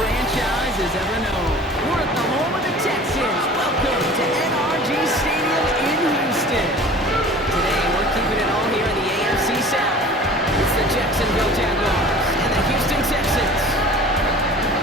franchise has ever known. We're at the home of the Texans. Welcome to NRG Stadium in Houston. Today, we're keeping it all here in the AFC South. It's the Jacksonville Jaguars and the Houston Texans.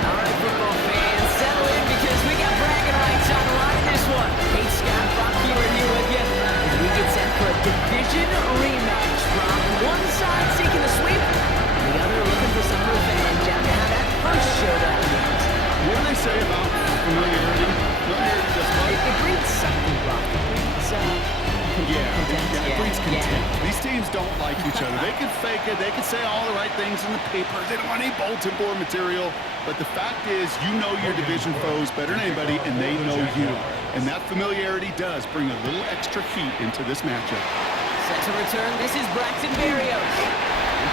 All right, football fans, settle in because we got bragging rights on the line in this one. Kate Scott, Brock Hewer here with you as we get set for a division rematch. From one side seeking the sweep, the other looking for some revenge after how that first showdown went. What do they say about familiarity? Familiarity does what? It breeds something, Brock. It breeds contempt. These teams don't like each other. They can fake it. They can say all the right things in the papers. They don't want any bulletin board material. But the fact is, you know your division foes better than anybody, and they know you. And that familiarity does bring a little extra heat into this matchup. Set to return, this is Braxton Berrios.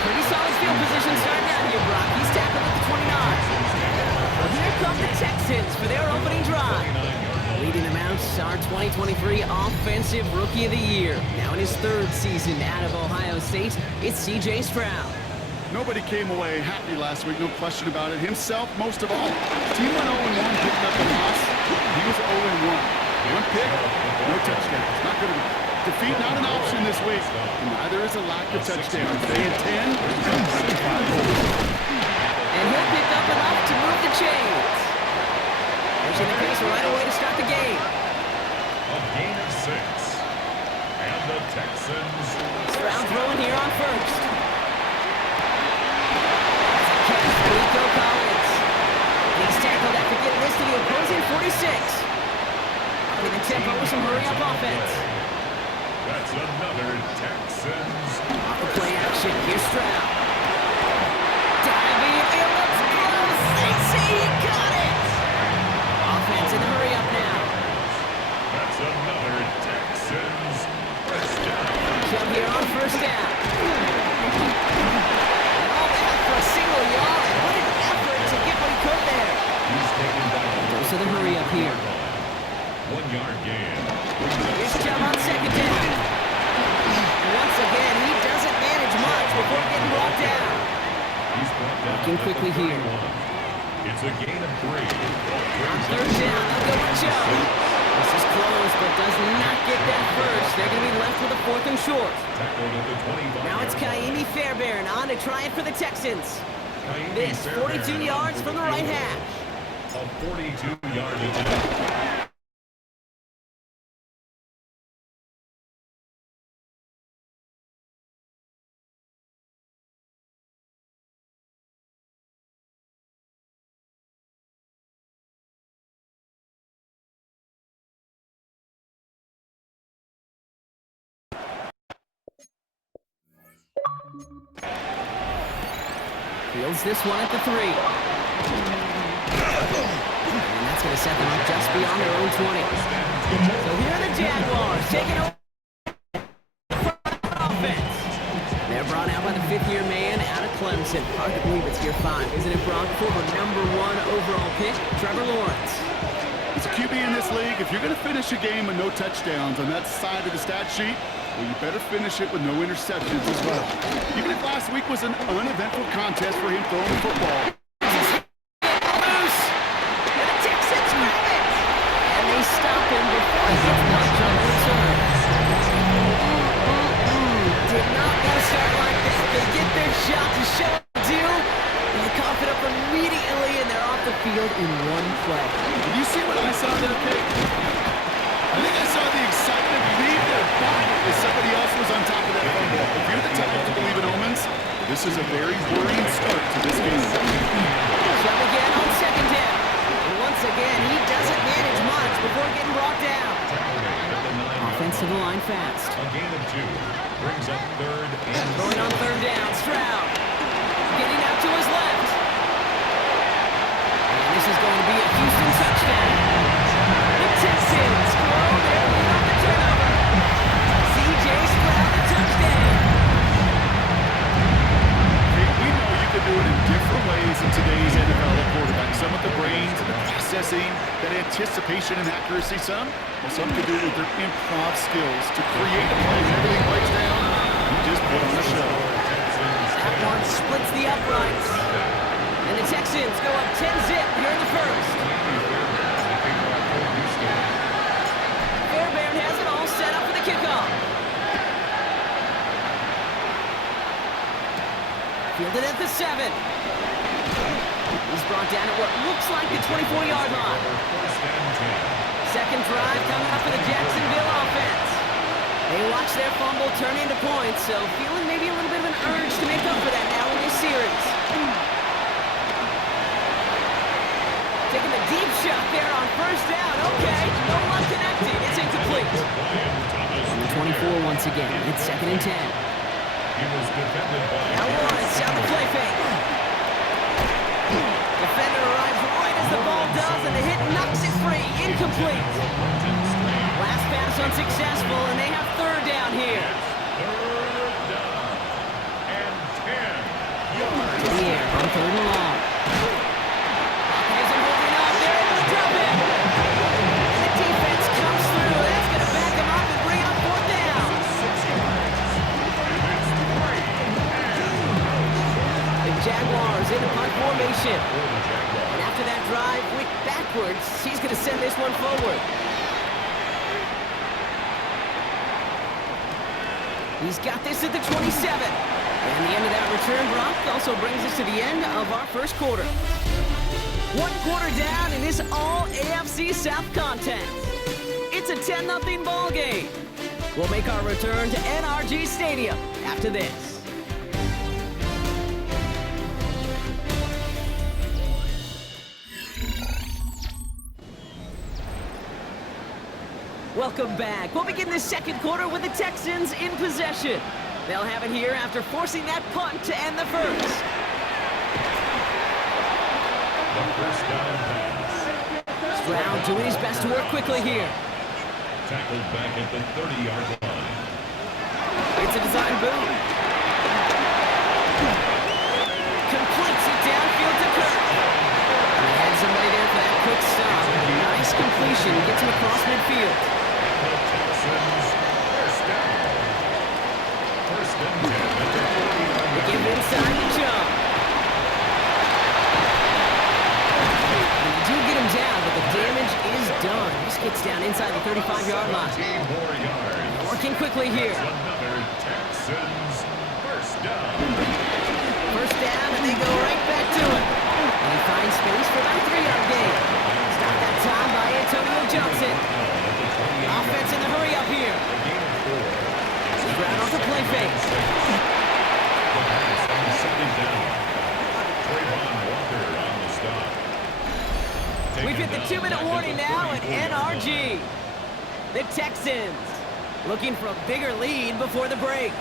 Pretty solid field position starting out here, Brock. He's tackled at the 29. Well, here come the Texans for their opening drive. Leading them out, our 2023 Offensive Rookie of the Year. Now in his third season out of Ohio State, it's C.J. Stroud. Nobody came away happy last week, no question about it. Himself, most of all. Team went 0-1, picked up a loss. He was 0-1. One pick, no touchdowns. Not good enough. Defeat not an option this week, and neither is a lack of touchdowns. They intend. And he'll pick up enough to move the chains. Pushing the pace right away to start the game. A gain of 6. And the Texans. Stroud throwing here on first. That's a catch for Nico Collins. He's tackled after getting this to the opposing 46. Upping the tempo with some hurry-up offense. That's another Texans. Off the play action, here's Stroud. Diving, it looks close. They say he got it. Offense in the hurry-up now. That's another Texans. First down. Jump here on first down. And all that for a single yard. What an effort to get what he could there. He's taken down. Goes to the hurry-up here. 1 yard gain. Here's Chubb on second down. Once again, he doesn't manage much before getting brought down. He's brought down. Looking quickly here. It's a gain of 3. On third down, they'll go with Chubb. This is close, but does not get that first. They're going to be left with a 4th and short. Tackled at the 25. Now it's Kaimi Fairbairn on to try it for the Texans. This, 42 yards from the right hash. A 42-yard attempt. Fields this one at the 3. And that's going to set them up just beyond their own 20. So here are the Jaguars taking over offense. They're brought out by the 5th-year man out of Clemson. Hard to believe it's year 5, isn't it, Brock? Former #1 overall pick, Trevor Lawrence. As a QB in this league, if you're going to finish a game with no touchdowns on that side of the stat sheet, well, you better finish it with no interceptions as well. Even if last week was an uneventful contest for him throwing the football. Loose! And the Texans grab it! And they stop him before he gets much on the return. Did not want to start like this. They get their shot to show do. And they cough it up immediately, and they're off the field in one play. Did you see what I saw there, Kate? I think I saw the excitement leave their body as somebody else was on top of that fumble. If you're the type to believe in omens, this is a very worrying start to this game. Chubb again on second down. And once again, he doesn't manage much before getting brought down. Offensive line fast. A gain of 2. Brings up 3rd and Going on 3rd down, Stroud. Getting out to his left. And this is going to be a Houston touchdown. The Texans grow their lead on the turnover. C.J. Stroud, the touchdown. Hey, we know you can do it in different ways in today's NFL quarterback. Some with the brains and the processing, that anticipation and accuracy. Some can do it with their improv skills to create a play. When everything breaks down, you just put on a show. That one splits the uprights. And the Texans go up 10-zip Fielded at the 7. He's brought down at what looks like the 24-yard line. Second drive coming up for the Jacksonville offense. They watch their fumble turn into points, so feeling maybe a little bit of an urge to make up for that now in this series. Taking the deep shot there on first down. Okay, no one connected. It's incomplete. On the 24 once again. It's 2nd and 10. Now Lawrence on the play fake. Defender arrives right as the ball does, and the hit knocks it free. Incomplete. Last pass unsuccessful, and they have 3rd down here. To the air on 3rd and long. Isn't holding up. They're able to drop it. And the defense comes through. That's going to back them up and bring up 4th down. The Jaguars in a punt formation. And after that drive went backwards, he's going to send this one forward. He's got this at the 27. And the end of that return, Brock, also brings us to the end of our first quarter. 1 quarter down in this all-AFC South contest. It's a 10-0 ball game. We'll make our return to NRG Stadium after this. Welcome back. We'll begin this second quarter with the Texans in possession. They'll have it here after forcing that punt to end the first. Stroud doing his best to work quickly here. Tackled back at the 30-yard line. It's a design boom. Completes it downfield to Kirk. And he had somebody there for that quick stop. Nice completion. Gets him across midfield. The Texans, first and 10 at the 40-yard line. They give inside the jump. And you do get him down, but the damage is done. Just gets down inside the 35-yard line. 17 more yards. Working quickly here. Another Texans first down. First down, and they go right back to it. And he finds space for about a 3-yard gain. Stopped that time by Antonio Johnson. Offense in the hurry up here. Ground off the play fake. We've hit the 2-minute warning now at NRG. The Texans looking for a bigger lead before the break.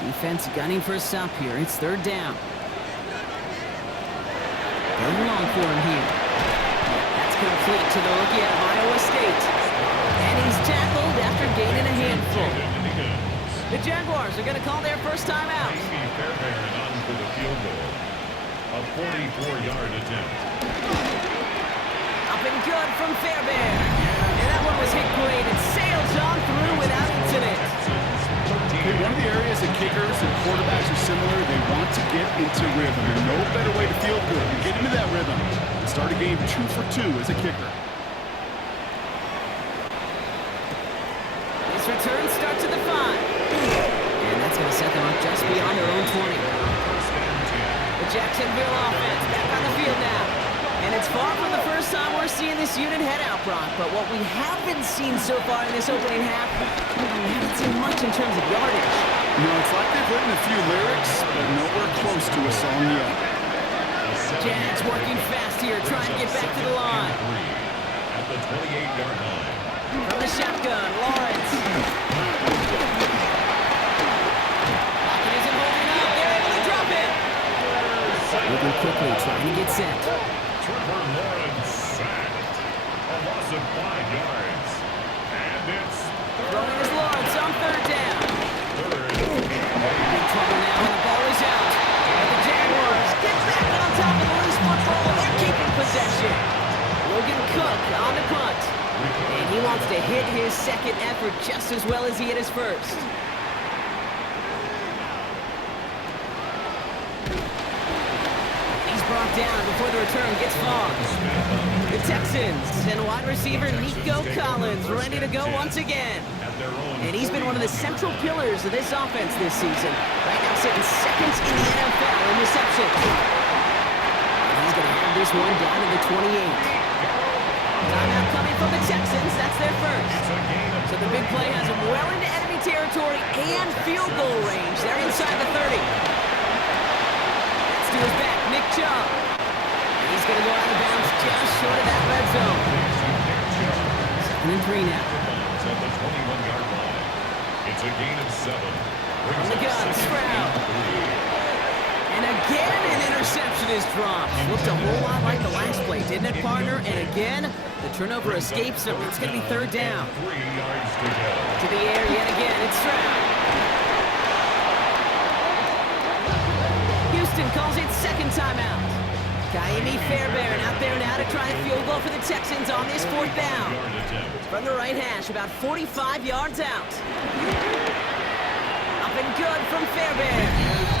Defense gunning for a stop here. It's 3rd down. 3rd and long for him here. That's complete to the rookie out of Iowa State. And he's tackled after gaining a handful. The Jaguars are going to call their first time out. On for the field goal. A 44-yard attempt. Up and good from Fairbairn. And that one was hit great. It sails on through without incident. One of the areas that kickers and quarterbacks are similar, they want to get into rhythm. And no better way to feel good than get into that rhythm and start a game 2 for 2 as a kicker. This return starts at the 5. And that's going to set them up just beyond their own 20. The Jacksonville offense back on the field now. And it's far from the first time we're seeing this unit head out, Brock. But what we haven't seen so far in this opening half, we haven't seen much in terms of yardage. No, it's like they've written a few lyrics, but nowhere close to a song yet. Jags working fast here, trying to get back to the line. At the 28-yard line. From the shotgun, Lawrence. Pocket isn't holding up. They're able to drop it. Moving quickly, trying to get set. Trevor Lawrence sacked. A loss of 5 yards. And it's Throwing his Lawrence on 3rd down. third. Big trouble now, and the ball is out. And the Jaguars get back on top of the loose football, and they're keeping possession. Logan Cook on the punt. And he wants to hit his second effort just as well as he hit his first. He's brought down before the return gets far. The Texans and wide receiver Nico Collins ready to go once again. At their own. And he's been one of the central pillars of this offense this season. Right now sitting second in the NFL in receptions. And he's going to have this one down to the 28. Timeout coming from the Texans. That's their first. So the big play has him well into enemy territory and field goal range. They're inside the 30. That's to his back, Nick Chubb. And he's going to go out of bounds just short of that red zone. 2nd and 3 now. At the 21-yard line. It's a gain of 7. From the gun, Stroud. And again, an interception is dropped. Looked a whole lot like the last play, didn't it, partner? And again, the turnover escapes him. It's going to be 3rd down. 3 yards to go. To the air yet again. It's Stroud. Houston calls it 2nd timeout. Kaimi Fairbairn out there now to try a field goal for the Texans on this 4th down. From the right hash, about 45 yards out. Up and good from Fairbairn.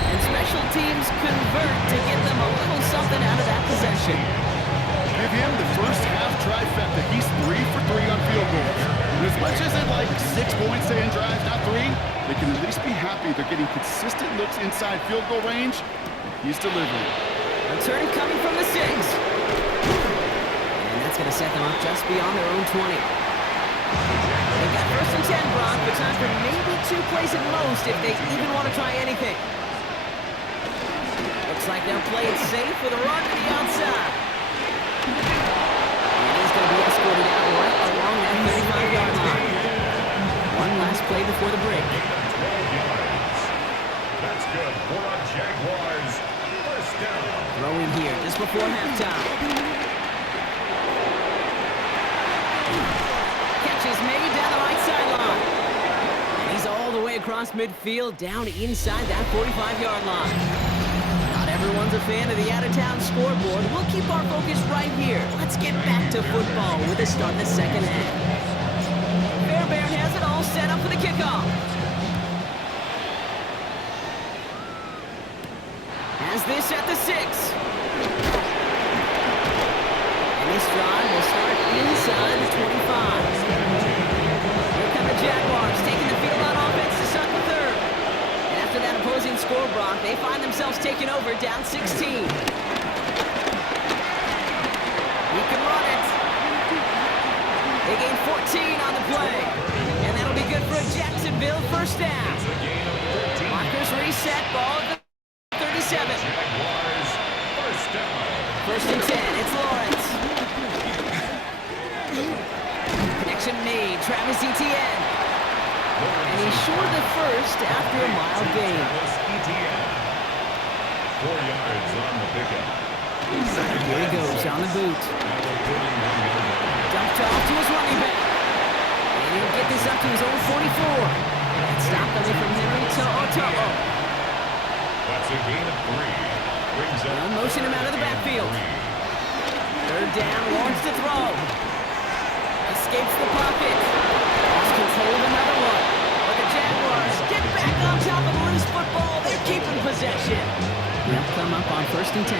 And special teams convert to get them a little something out of that possession. Give him the first half trifecta. He's 3 for 3 on field goals. And as much as they'd like 6 points to end drives, not 3, they can at least be happy they're getting consistent looks inside field goal range. He's delivering. Return coming from the 6. And that's going to set them up just beyond their own 20. They've got 1st and 10, Brock, but time for maybe 2 plays at most if they even want to try anything. Looks like they'll play it safe with a run to the outside. And he's going to be escorted out right along that 35-yard line. One last play before the break. 12 yards. That's good for a Jaguars. First down. Throwing here just before halftime. Catch is made down the right sideline. And he's all the way across midfield, down inside that 45-yard line. Not everyone's a fan of the out-of-town scoreboard. We'll keep our focus right here. Let's get back to football with a start in the 2nd half. Fairbairn has it all set up for the kickoff. Has this at the 6. And this drive will start inside the 25. Here come the Jaguars, taking the field on offense to start the 3rd. And after that opposing score, Brock, they find themselves taking over down 16. He can run it. They gain 14 on the play. And that'll be good for a Jacksonville first down. Markers reset, ball at the 37. Jaguars. First down. 1st and 10, it's Lawrence. Connection made, Travis Etienne. And he's short of the first after a mild gain. 4 yards on the pickup. Here he goes on the boot. Dumped off to his running back. And he'll get this up to his own 44. And stop coming from Henry to Oto'o. That's a gain of 3. Brings up They'll motion him out of the backfield. 3rd down, Lawrence to throw. Escapes the pocket. Lost control of another one. But the Jaguars get back on top of the loose football. They're keeping possession. They'll come up on 1st and 10.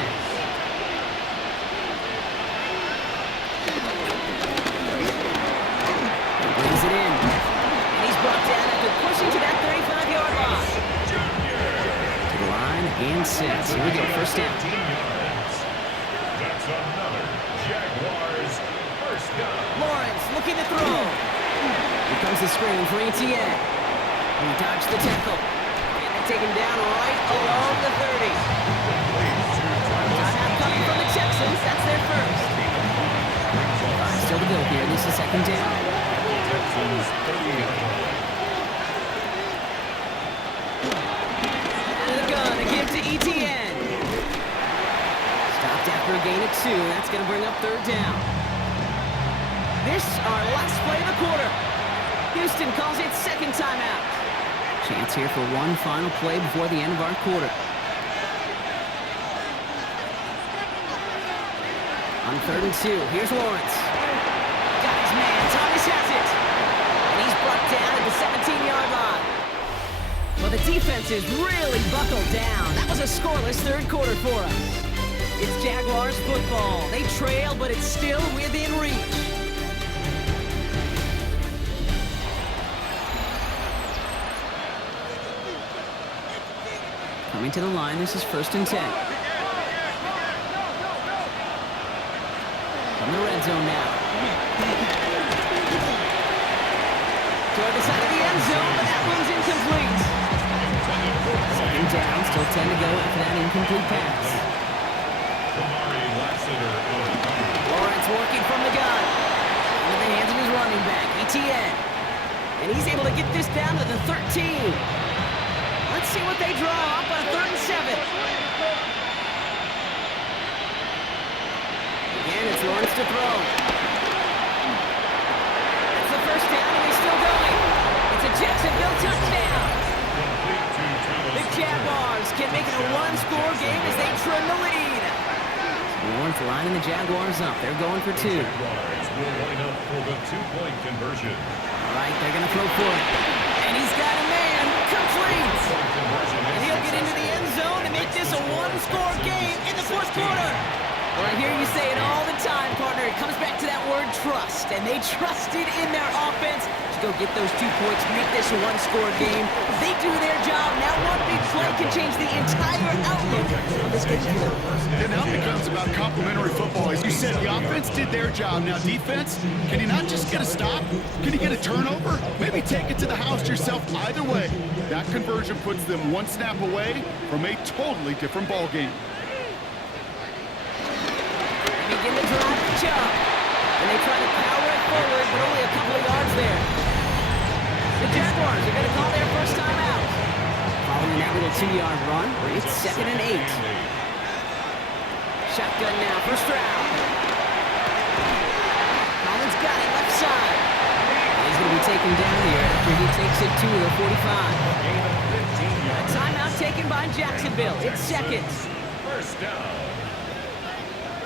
Brings it in. And he's brought down after pushing to that 35-yard line. To the line and sets. Here we go, 1st down. 15 yards. That's another Jaguars first down. Lawrence looking to throw. Here comes the screen for Etienne. He dodged the tackle. And they take him down right along the 30. Timeout coming from the Texans. That's their first. Still to go here. This is 2nd down. Texans 38. Out of the gun, a give to Etienne. Stopped after a gain of 2. That's going to bring up 3rd down. This our last play of the quarter. Houston calls it 2nd timeout. Chance here for one final play before the end of our quarter. On 3rd and 2, here's Lawrence. Got his man, Thomas has it. And he's brought down at the 17-yard line. Well, the defense is really buckled down. That was a scoreless 3rd quarter for us. It's Jaguars football. They trail, but it's still within reach. Coming to the line, this is 1st and 10. From the red zone now. Toward the side of the end zone, but that one's incomplete. 2nd down, still 10 to go after that incomplete pass. Lawrence working from the gun. Into the hands of his running back, ETN. And he's able to get this down to the 13. Let's see what they draw up on 3rd and 7. Again, it's Lawrence to throw. That's the 1st down, and he's still going. It's a Jacksonville touchdown. The Jaguars can make it a one-score game as they trim the lead. Lawrence lining the Jaguars up. They're going for 2. Jaguars will line up for the 2-point conversion. All right, they're going to throw for it. And he's got a man. Complete. And he'll get into the end zone and make this a one-score game in the 4th quarter. Well, I hear you say it all the time, partner. It comes back to that word trust. And they trusted in their offense to go get those 2 points, make this a one-score game. They do their job. Now one big play can change the entire outlook of this game. And now it becomes about complementary football. As you said, the offense did their job. Now defense, can you not just get a stop? Can you get a turnover? Maybe take it to the house yourself. Either way, that conversion puts them one snap away from a totally different ball game. Begin to drive the jump. And they try to power it forward, but only a couple of yards there. The Jaguars are going to call their first time out. Following that little 2-yard run, it's 2nd and 8. Shotgun now for Stroud. Collins got it left side. He's going to be taken down here after he takes it to the 45. A timeout taken by Jacksonville. It's 2nd. 1st down.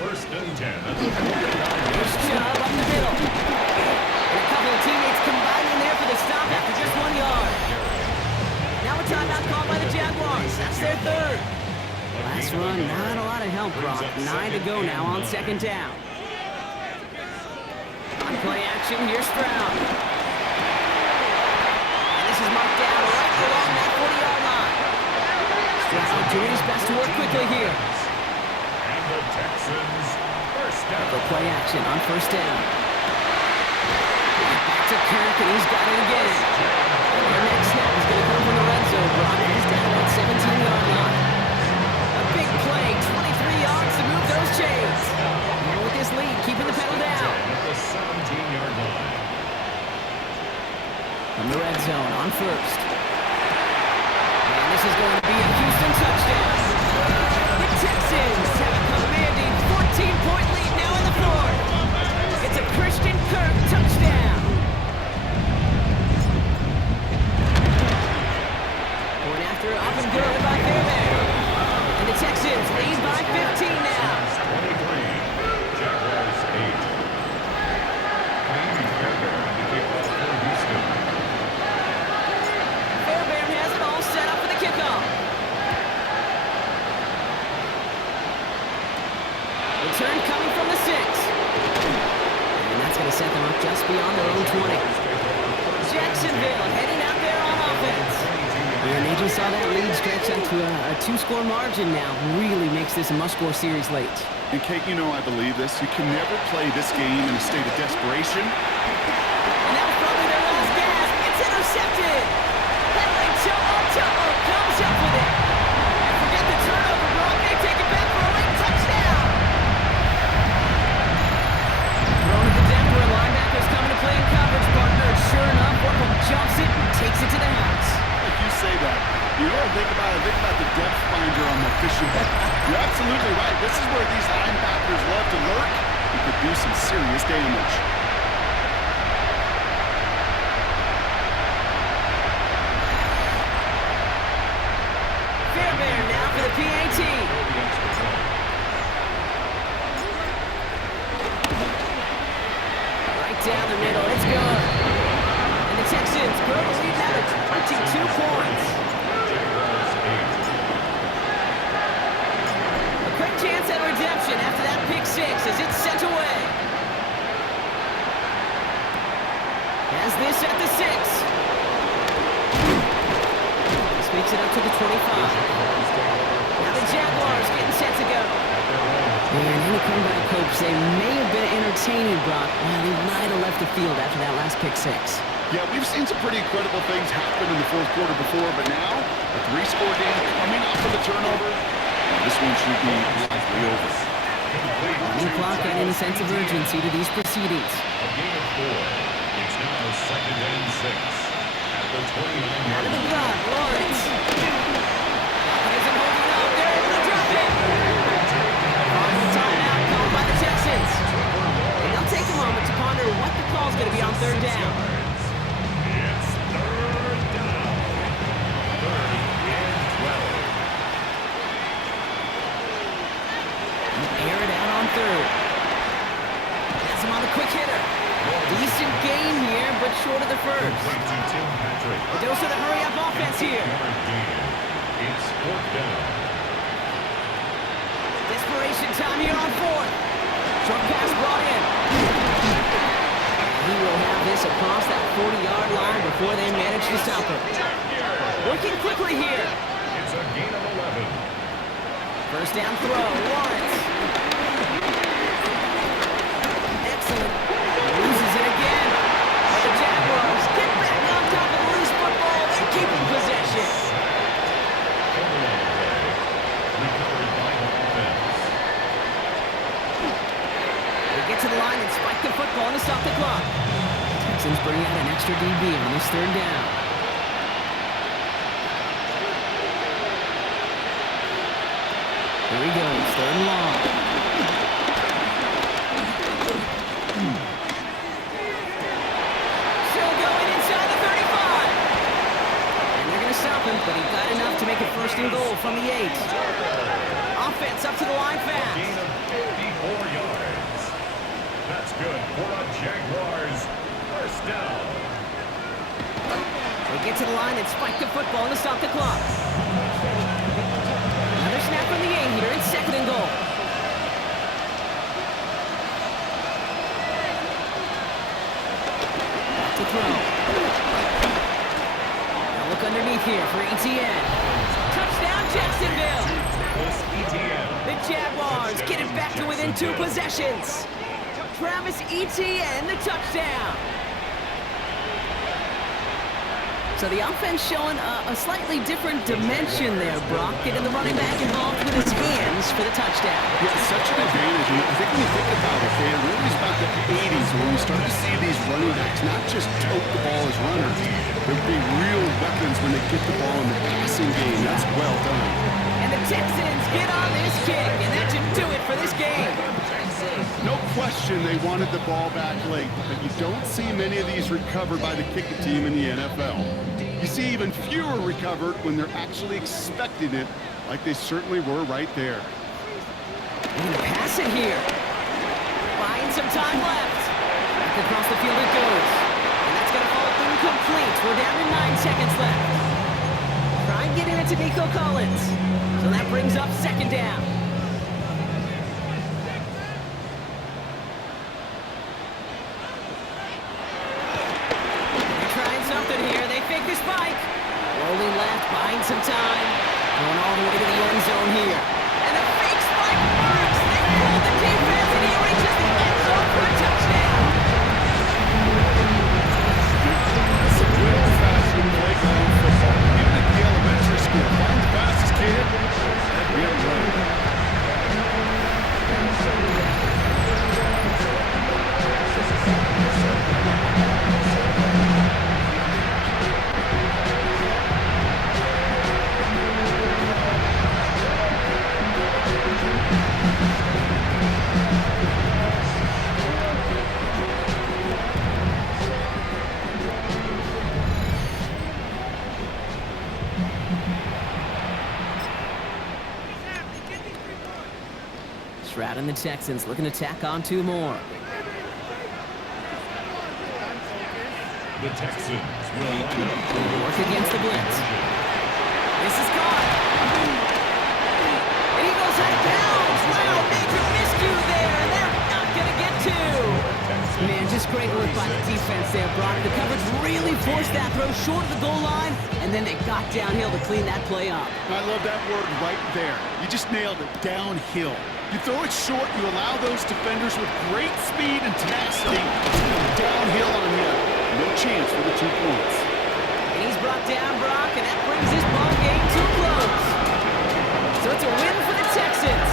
1st and 10. Here's Chubb up the middle. And a couple of teammates combining there for the stop after just 1 yard. Now a timeout called by the Jaguars. That's their 3rd. Last run, not a lot of help, Brock. 9 to go now on 2nd down. On play action, here's Stroud. And this is marked down right along that 40-yard line. Stroud doing his best to work quickly here. And the Texans, 1st down. For play action on 1st down. Back to Kirk, and he's got it again. And their next snap is going to come from the red zone. Brock is down at 17-yard line. A big play, 23 yards to move those chains. And with this lead, keeping the pedal down. At the 17-yard line. From the red zone on 1st. And this is going to be a Houston touchdown. The Texans have a commanding 14-point lead now in the 4th. It's a Christian Kirk touchdown. Going after it, up and good by Fairbairn. And the Texans lead by 15 now. 23. Jaguars 8. Maybe Fairbairn to kick off for Houston. Fairbairn has it all set up for the kickoff. Return coming from the 6. And that's going to set them up just beyond their own 20. Jacksonville heading out there on offense. And they just saw that lead stretch out to a 2-score margin now. Really makes this a must-score series late. And Kate, you know I believe this. You can never play this game in a state of desperation. And that was probably their last gasp. It's intercepted. Henry To'o comes up with it. And forget the turnover, Brock. They take it back for a late touchdown. Thrown at the depth where linebackers coming to play in coverage, partner. Sure enough, one of them jumps it and takes it to the house. Like you say that, you know what I think about? I think about the depth finder on the fishing boat. You're absolutely right. This is where these linebackers love to lurk. You could do some serious damage. Fairbairn now for the PAT. Right down the middle, it's good. And the Texans grow the lead now to 22 points. A quick chance at redemption after that pick 6 as it's sent away. Has this at the 6. This makes it up to the 25. And any comeback hopes, they may have been entertaining, Brock. Well, they might have left the field after that last pick six. Yeah, we've seen some pretty incredible things happen in the fourth quarter before, but now, a three-score game coming off of a turnover, this one should be likely over. No clock and any sense of urgency to these proceedings. A game of 4. It's now 2nd and 6. At the 29. Out of the gun, Lawrence. Isn't holding up. They're able to drop it. Final timeout called by the Texans. And they'll take a moment to ponder what the call's going to be on third down. It's 3rd down. 3rd and 12. Air it out on third. Gets him on the quick hitter. Decent game here, but short of the first. A dose of the hurry-up offense here. It's 4th down. Desperation time here on fourth. Short pass brought in. He will have this across that 40-yard line before they manage to stop him. Working quickly here. It's a gain of 11. First down throw, Lawrence. Excellent. Loses it again. But the Jaguars get back on top of the loose football and keep in possession. Recovered by the offense. They get to the line and spike the football to stop the clock. Texans bring out an extra DB on this third down. Here he goes, 3rd and long. Still going inside the 35. And they're going to stop him, but he got enough to make it 1st and goal from the 8. Offense up to the line fast. Gain of 54 yards. That's good for a Jaguars 1st down. They get to the line and spike the football to stop the clock. Another snap from the 8 here. It's 2nd and goal. Back to throw. Now look underneath here for ETN. Touchdown, Jacksonville. The Jaguars get it back to within 2 possessions. Travis Etienne, the touchdown. So the offense showing a slightly different dimension there, Brock. Getting the running back involved with his hands for the touchdown. Yeah, it's such an advantage. And I think when you think about it, it really is about the 80s when we start to see these running backs not just tote the ball as runners, but be real weapons when they get the ball in the passing game. That's well done. And the Texans get on this kick, and that should do it for this game. No question they wanted the ball back late, but you don't see many of these recovered by the kicking team in the NFL. You see even fewer recovered when they're actually expecting it, like they certainly were right there. They're going to pass it here. Buying some time left. Back across the field it goes. And that's going to fall incomplete. We're down to 9 seconds left. Try and get it into Nico Collins. So that brings up 2nd down. They're trying something here. They fake the spike. Rolling left, buying some time. Going all the way to the end zone here. And a fake spike works. They pull the defense, and he reaches the end zone for a touchdown. That's a good old-fashioned playground football. Even at the elementary school, find the fastest kid, and we have run. Stroud and the Texans looking to tack on 2 more. The Texans will line up. Work against the blitz. This is caught. And he goes out of bounds. Wow, major miscue there. And they're not going to get 2. Man, just great work by the defense there, Brock. The coverage really forced that throw short of the goal line, and then they got downhill to clean that play up. I love that word right there. You just nailed it, downhill. You throw it short, you allow those defenders with great speed and tenacity to go downhill on you. No chance for the 2 points. And he's brought down, Brock, and that brings this ball game to a close. So it's a win for the Texans.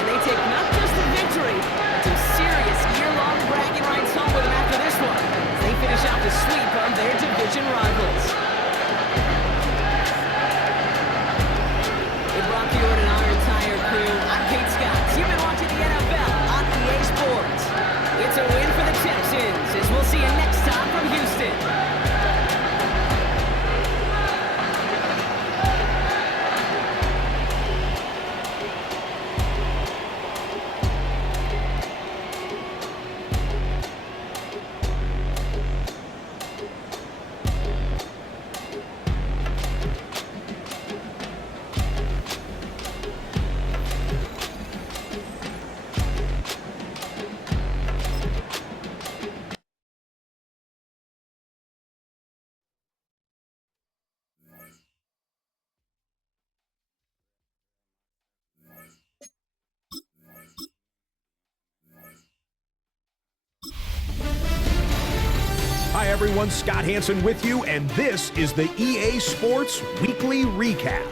And they take not just the victory, but some serious year-long bragging rights home with them after this one, as they finish out the sweep on their division rivals. With Brock Jordan and our entire crew, I'm Kate Scott. You've been watching the NFL on EA Sports. It's a win for the Texans, as we'll see you next time from Houston. Hi everyone, Scott Hansen with you, and this is the EA Sports Weekly Recap.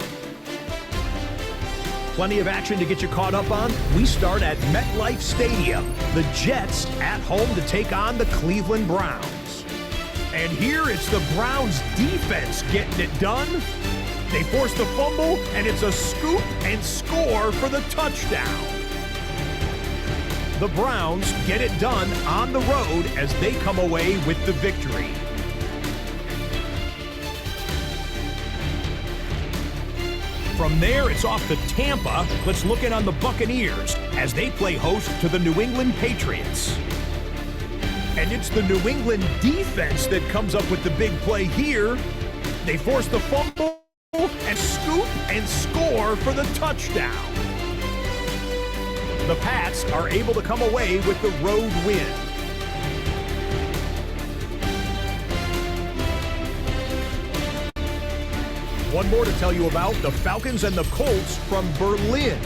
Plenty of action to get you caught up on. We start at MetLife Stadium. The Jets at home to take on the Cleveland Browns. And here it's the Browns defense getting it done. They force the fumble, and it's a scoop and score for the touchdown. The Browns get it done on the road as they come away with the victory. From there, it's off to Tampa. Let's look in on the Buccaneers as they play host to the New England Patriots. And it's the New England defense that comes up with the big play here. They force the fumble and scoop and score for the touchdown. The Pats are able to come away with the road win. One more to tell you about, the Falcons and the Colts from Berlin.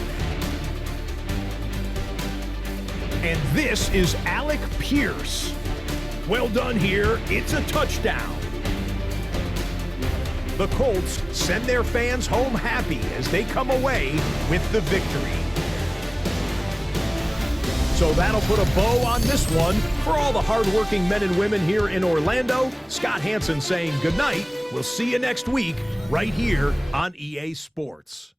And this is Alec Pierce. Well done here, it's a touchdown. The Colts send their fans home happy as they come away with the victory. So that'll put a bow on this one. For all the hardworking men and women here in Orlando, Scott Hansen saying goodnight. We'll see you next week right here on EA Sports.